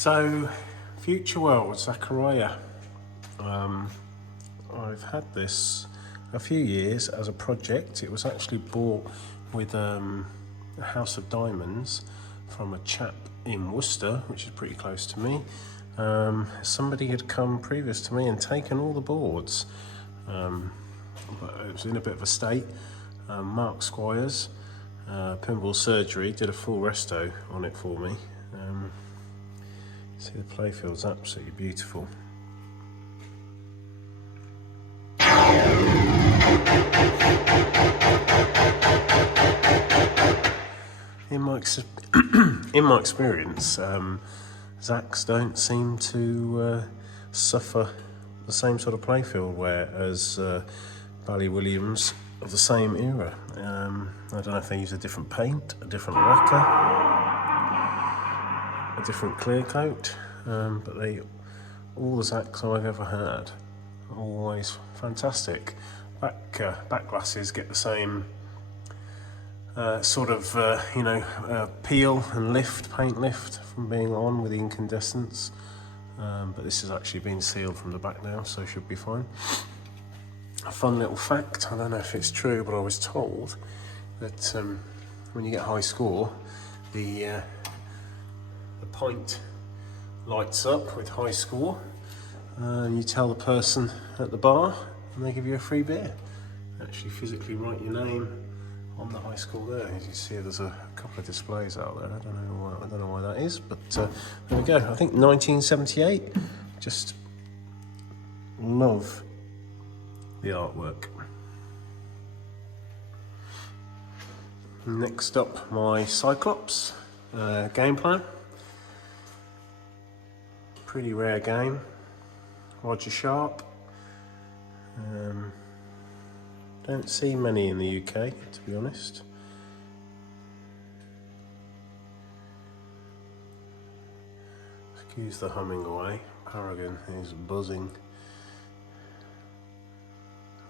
So, Future World, Zaccaria. I've had this a few years as a project. It was actually bought with a House of Diamonds from a chap in Worcester, which is pretty close to me. Somebody had come previous to me and taken all the boards, but it was in a bit of a state. Mark Squires, Pinball Surgery, did a full resto on it for me. See, the playfield's absolutely beautiful. In my experience, Zacks don't seem to suffer the same sort of playfield wear as Bally Williams of the same era. I don't know if they use a different paint, a different lacquer, a different clear coat, but all the Zacks I've ever had are always fantastic. Back glasses get the same peel and lift, paint lift from being on with the incandescence, but this has actually been sealed from the back now, so should be fine. A fun little fact, I don't know if it's true, but I was told that when you get a high score, the pint lights up with high score, and you tell the person at the bar and they give you a free beer. Actually physically write your name on the high score there. As you see, there's a couple of displays out there. I don't know why that is, but there we go. I think 1978. Just love the artwork. Next up, my Cyclops game plan. Pretty rare game. Roger Sharp. Don't see many in the UK, to be honest. Excuse the humming away. Paragon is buzzing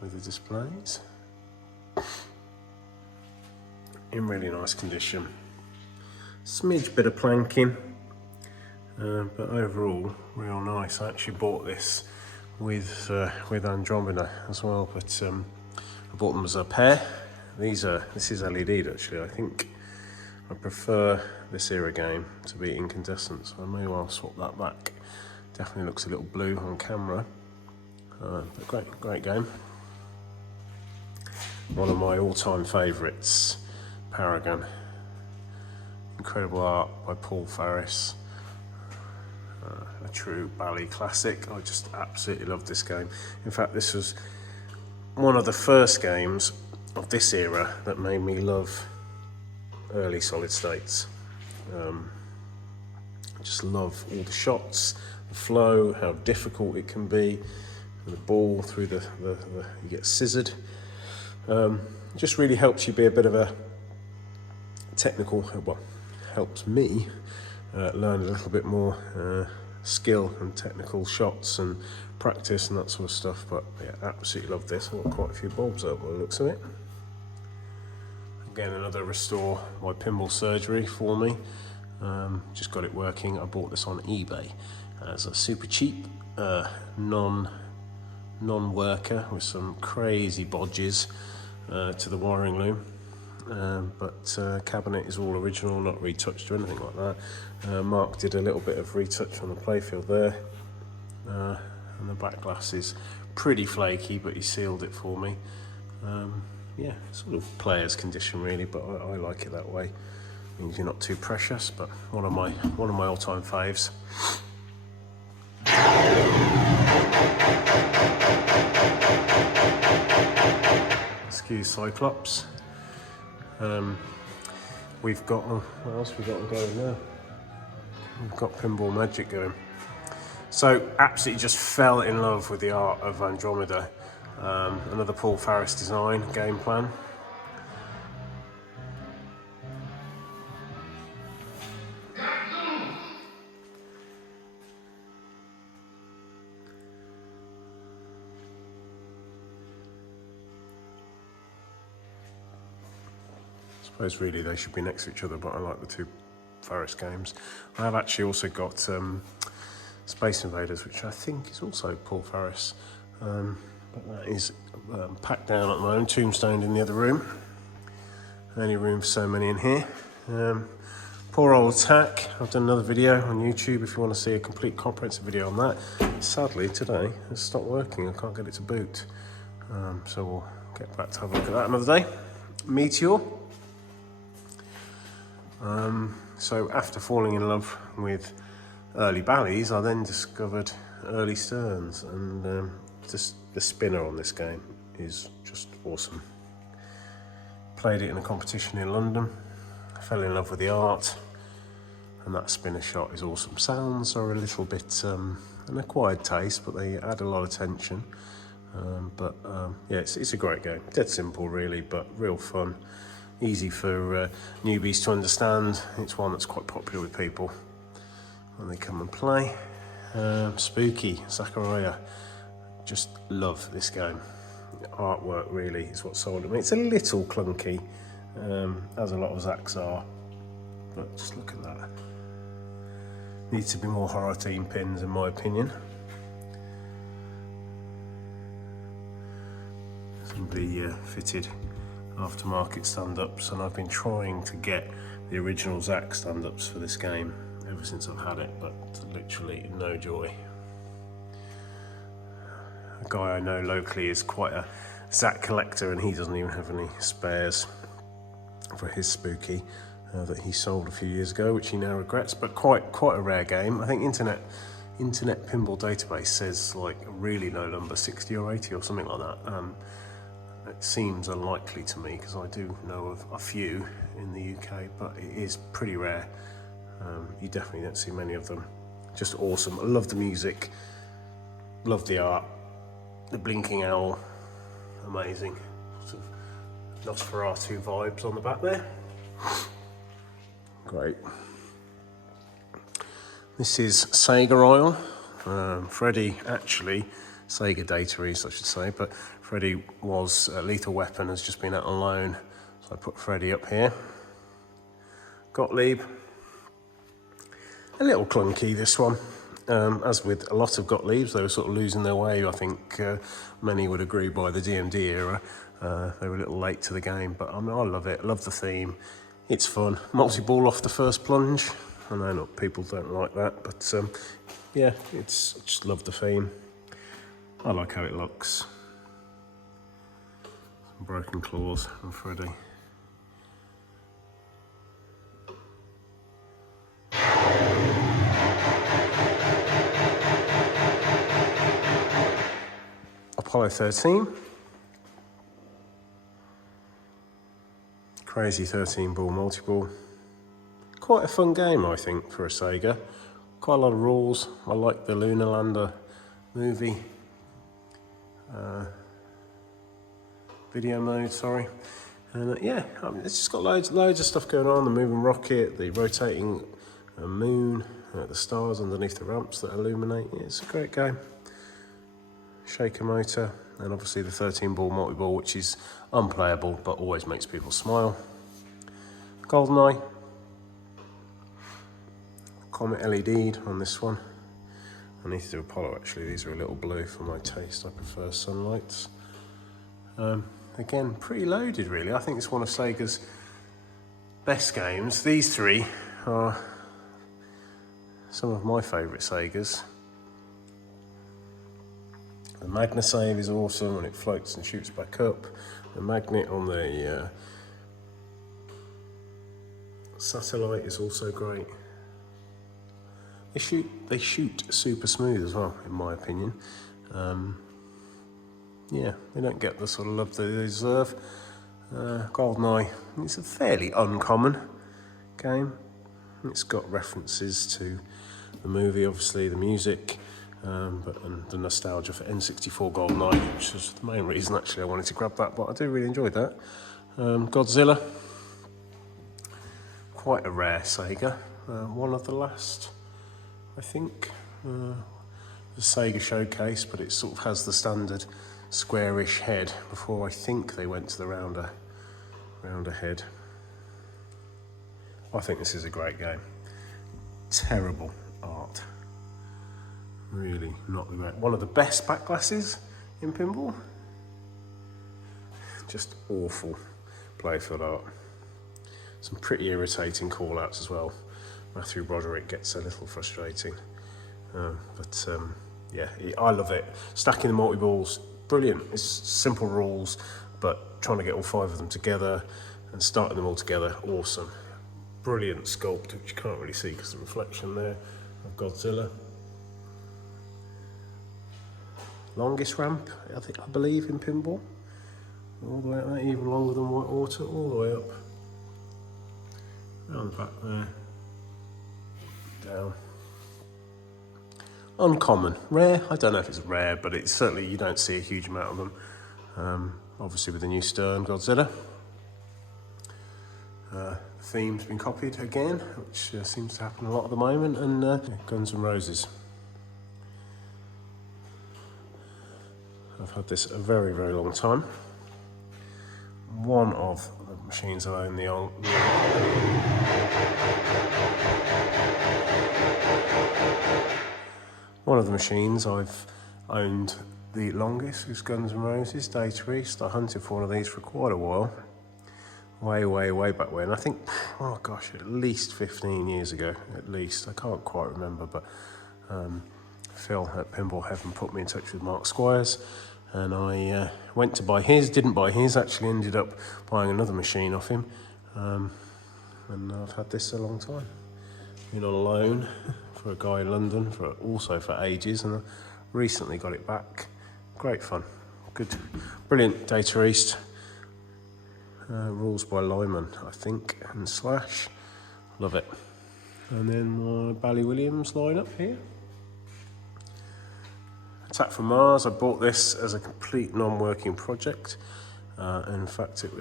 with the displays. In really nice condition. Smidge bit of planking, but overall real nice. I actually bought this with Andromeda as well, but I bought them as a pair. This is LED actually. I think I prefer this era game to be incandescent, so I may well swap that back. Definitely looks a little blue on camera, but great game. One of my all-time favourites, Paragon. Incredible art by Paul Farris. A true Bally classic. I just absolutely love this game. In fact, this was one of the first games of this era that made me love early solid states. I just love all the shots, the flow, how difficult it can be, and the ball through the you get scissored. Just really helps you be a bit of a technical, well, helps me learn a little bit more skill and technical shots and practice and that sort of stuff. But yeah, absolutely love this. I've got quite a few bulbs out by the looks of it. Again, another restore by Pinball Surgery for me. Just got it working. I bought this on eBay as a super cheap non-worker with some crazy bodges to the wiring loom. But cabinet is all original, not retouched or anything like that. Mark did a little bit of retouch on the playfield there, and the back glass is pretty flaky, but he sealed it for me. Yeah, sort of player's condition really, but I like it that way. Means you're not too precious, but one of my all-time faves. Excuse Cyclops. We've got, what else we got going now? We've got Pinball Magic going. So absolutely just fell in love with the art of Andromeda. Another Paul Farris design, game plan. I suppose really they should be next to each other, but I like the two Ferris games. I have actually also got Space Invaders, which I think is also Paul Ferris. But that is packed down at the moment, tombstoned in the other room. Only room for so many in here. Poor old Tack. I've done another video on YouTube if you want to see a complete comprehensive video on that. Sadly today it's stopped working, I can't get it to boot. So we'll get back to have a look at that another day. Meteor. So after falling in love with early Bally's, I then discovered early Sterns, and just the spinner on this game is just awesome. Played it in a competition in London, fell in love with the art, and that spinner shot is awesome. Sounds are a little bit an acquired taste, but they add a lot of tension. Yeah, it's a great game. Dead simple really, but real fun. Easy for newbies to understand. It's one that's quite popular with people when they come and play. Spooky, Zaccaria. Just love this game. The artwork really is what sold it me. It's a little clunky, as a lot of Zacks are, but just look at that. Needs to be more horror theme pins in my opinion. Somebody fitted aftermarket stand-ups, and I've been trying to get the original Zack stand-ups for this game ever since I've had it, but literally no joy. A guy I know locally is quite a Zack collector, and he doesn't even have any spares for his spooky that he sold a few years ago, which he now regrets, but quite a rare game. I think Internet Pinball Database says like a really low number, 60 or 80 or something like that. It seems unlikely to me because I do know of a few in the UK, but it is pretty rare. You definitely don't see many of them. Just awesome. I love the music, love the art, the blinking owl, amazing. Sort of Nosferatu vibes on the back there. Great. This is Sega Oil. Freddie, actually, Sega Dataries I should say, but Freddie was Lethal Weapon, has just been out on loan, so I put Freddie up here. Gottlieb, a little clunky this one. As with a lot of Gottliebs, they were sort of losing their way. I think many would agree by the DMD era. They were a little late to the game, but I mean, I love it, I love the theme. It's fun. Multi-ball off the first plunge. I know not people don't like that, but yeah, I just love the theme. I like how it looks. Some broken claws from Freddie. Apollo 13. Crazy 13 ball multi-ball. Quite a fun game, I think, for a Sega. Quite a lot of rules. I like the Lunar Lander movie. Video mode, sorry. And yeah, I mean, it's just got loads of stuff going on. The moving rocket, the rotating moon, the stars underneath the ramps that illuminate. Yeah, it's a great game. Shaker motor, and obviously the 13 ball multi-ball, which is unplayable but always makes people smile. GoldenEye. Comet LED'd on this one. I need to do Apollo actually, these are a little blue for my taste, I prefer sunlights. Again, pretty loaded really. I think it's one of Sega's best games. These three are some of my favourite Segas. The MagnaSave is awesome when it floats and shoots back up. The magnet on the satellite is also great. They shoot super smooth as well, in my opinion. Yeah, they don't get the sort of love they deserve. GoldenEye, it's a fairly uncommon game. It's got references to the movie, obviously, the music, and the nostalgia for N64 GoldenEye, which is the main reason actually I wanted to grab that, but I do really enjoy that. Godzilla, quite a rare Sega, one of the last, I think, the Sega Showcase, but it sort of has the standard squarish head before I think they went to the rounder head. I think this is a great game. terrible art. Really not the great. One of the best back glasses in pinball. Just awful playfield art. Some pretty irritating call-outs as well. Matthew Broderick gets a little frustrating. Yeah, I love it. Stacking the multi-balls, brilliant. It's simple rules, but trying to get all 5 of them together and starting them all together, awesome. Brilliant sculpt, which you can't really see because of the reflection there, of Godzilla. Longest ramp, I believe, in pinball. All the way up there, even longer than Whitewater, all the way up. Round the back there. Down. Uncommon. Rare, I don't know if it's rare, but it's certainly, you don't see a huge amount of them. Obviously with the new Stern Godzilla. The theme's been copied again, which seems to happen a lot at the moment, and Guns N' Roses. I've had this a very, very long time. One of the machines I own, one of the machines I've owned the longest is Guns N' Roses, Data East. I hunted for one of these for quite a while. Way back when. I think, oh gosh, at least 15 years ago, at least. I can't quite remember, but Phil at Pinball Heaven put me in touch with Mark Squires, and I went to buy his, didn't buy his, actually ended up buying another machine off him, and I've had this a long time. Been on loan for a guy in London also for ages, and I recently got it back. Great fun, good, brilliant. Data East. Rules by Lyman, I think, and Slash. Love it. And then my Bally Williams lineup here. Attack from Mars. I bought this as a complete non-working project. In fact, it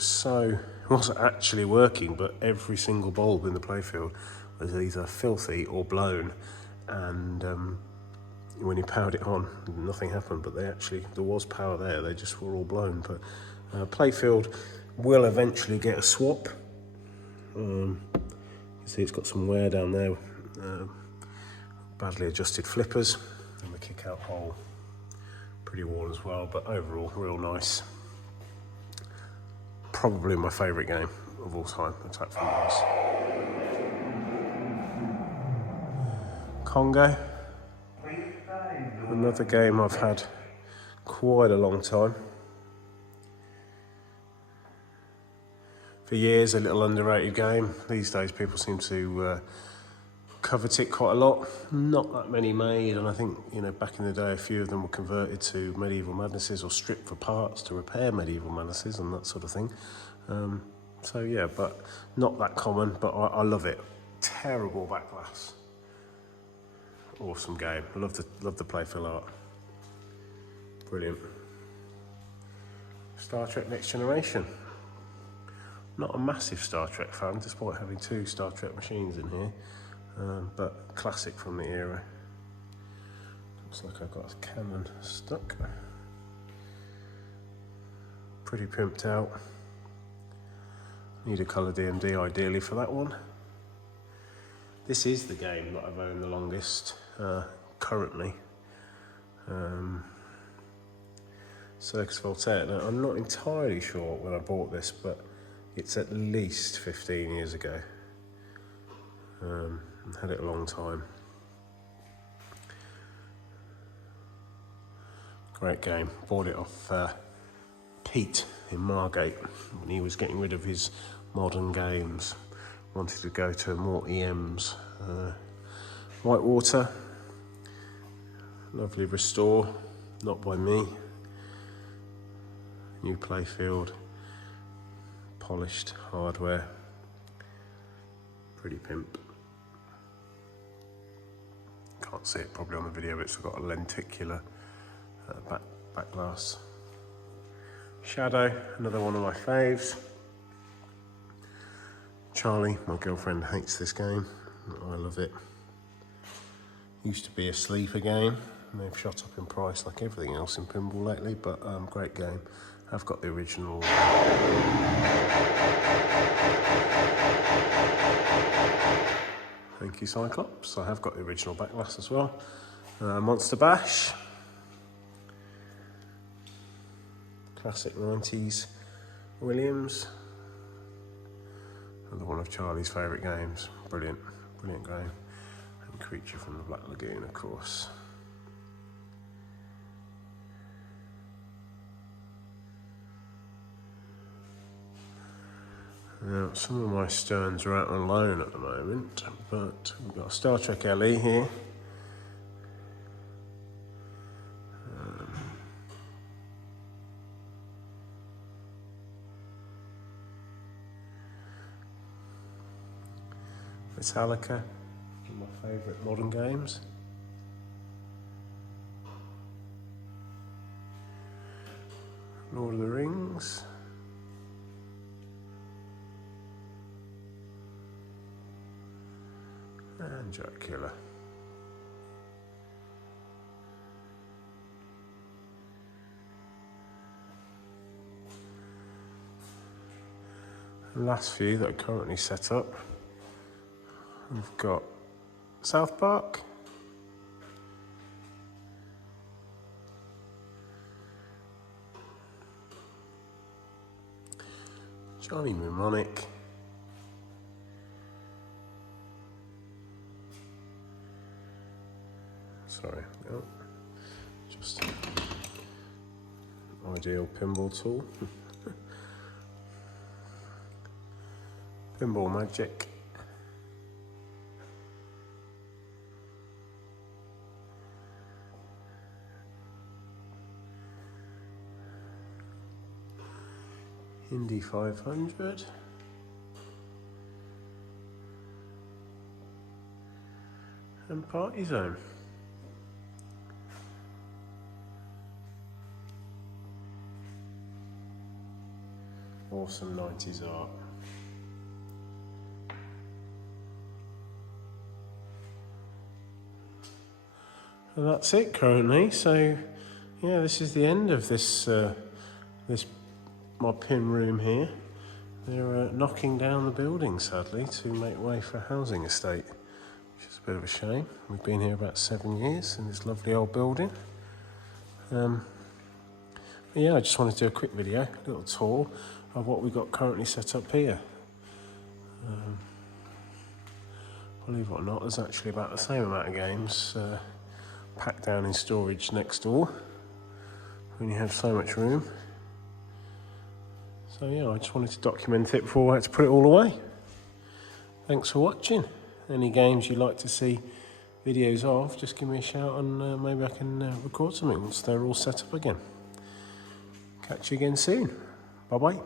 wasn't actually working, but every single bulb in the playfield was either filthy or blown. And when you powered it on, nothing happened. But there was power there. They just were all blown. But playfield will eventually get a swap. You see it's got some wear down there, badly adjusted flippers, and the kick out hole pretty worn as well, but overall real nice. Probably my favourite game of all time, Attack from Mars. Congo, another game I've had quite a long time. For years, a little underrated game. These days, people seem to covet it quite a lot. Not that many made, and I think, back in the day, a few of them were converted to Medieval Madnesses or stripped for parts to repair Medieval Madnesses and that sort of thing. So yeah, but not that common, but I love it. Terrible back glass. Awesome game. Love the playfield art. Brilliant. Star Trek Next Generation. Not a massive Star Trek fan, despite having 2 Star Trek machines in here, but classic from the era. Looks like I've got a cannon stuck. Pretty pimped out. Need a colour DMD ideally for that one. This is the game that I've owned the longest, currently. Circus Voltaire. Now, I'm not entirely sure when I bought this, but it's at least 15 years ago. Had it a long time. Great game. Bought it off Pete in Margate when he was getting rid of his modern games. Wanted to go to more EMs. Whitewater. Lovely restore. Not by me. New playfield. Polished hardware, pretty pimp. Can't see it probably on the video, but it's got a lenticular back glass. Shadow, another one of my faves. Charlie, my girlfriend, hates this game. I love it. Used to be a sleeper game, and they've shot up in price like everything else in pinball lately, but great game. I've got the original. Thank you Cyclops. I have got the original backlash as well. Monster Bash. Classic 90s Williams. Another one of Charlie's favourite games. Brilliant, brilliant game. And Creature from the Black Lagoon, of course. Now, some of my Sterns are out on loan at the moment, but we've got a Star Trek LE here. Metallica, one of my favourite modern games. Lord of the Rings. And Zaccaria. The last few that are currently set up. We've got South Park. Johnny Mnemonic. Sorry, oh, just an ideal pinball tool. Pinball Magic. Indy 500. And Party Zone. Awesome 90s art. And that's it currently. So yeah, this is the end of this my pin room here. They're knocking down the building sadly to make way for a housing estate, which is a bit of a shame. We've been here about 7 years in this lovely old building. But yeah, I just wanted to do a quick video, a little tour of what we've got currently set up here. Believe it or not, there's actually about the same amount of games packed down in storage next door when you have so much room. So yeah, I just wanted to document it before I had to put it all away. Thanks for watching. Any games you'd like to see videos of, just give me a shout and maybe I can record something once they're all set up again. Catch you again soon. Bye bye.